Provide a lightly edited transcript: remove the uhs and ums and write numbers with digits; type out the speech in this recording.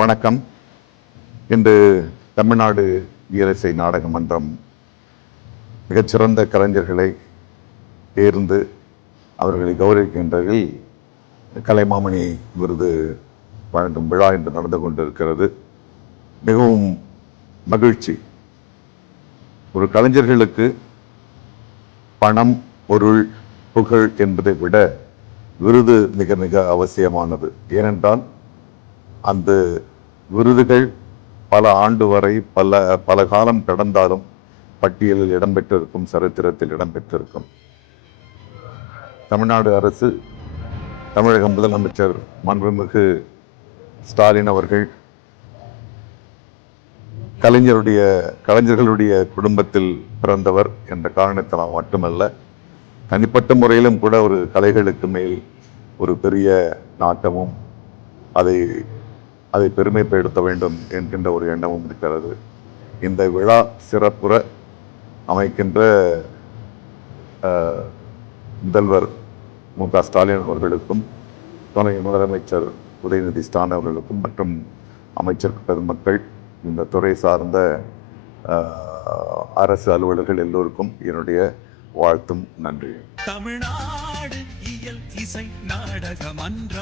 வணக்கம். இன்று தமிழ்நாடு இயலிசை நாடக மன்றம் மிகச்சிறந்த கலைஞர்களை தேர்ந்து அவர்களை கௌரவிக்கின்றதில் கலைமாமணி விருது வழங்கும் விழா என்று நடந்து கொண்டிருக்கிறது. மிகவும் மகிழ்ச்சி. ஒரு கலைஞர்களுக்கு பணம், பொருள், புகழ் என்பதை விட விருது மிக மிக அவசியமானது. ஏனென்றால் அந்த விருதுகள் பல ஆண்டு வரை பல காலம் கடந்தாலும் பட்டியலில் இடம்பெற்றிருக்கும், சரித்திரத்தில் இடம்பெற்றிருக்கும். தமிழ்நாடு அரசு, தமிழக முதலமைச்சர் மாண்புமிகு ஸ்டாலின் அவர்கள் கலைஞர்களுடைய குடும்பத்தில் பிறந்தவர் என்ற காரணத்தினால் மட்டுமல்ல, தனிப்பட்ட முறையிலும் கூட ஒரு கலைகளுக்கு மேல் ஒரு பெரிய நாட்டமும் அதை பெருமைப்படுத்த வேண்டும் என்கின்ற ஒரு எண்ணமும் இருக்கிறது. இந்த விழா சிறப்புற அமைக்கின்ற முதல்வர் மு.க. ஸ்டாலின் அவர்களுக்கும், துணை முதலமைச்சர் உதயநிதி ஸ்டாலின் அவர்களுக்கும் மற்றும் அமைச்சர் பெருமக்கள், இந்த துறை சார்ந்த அரசு அலுவலர்கள் எல்லோருக்கும் என்னுடைய வாழ்த்தும் நன்றி. தமிழ்நாடு இயல் இசை நாடக மன்றம்.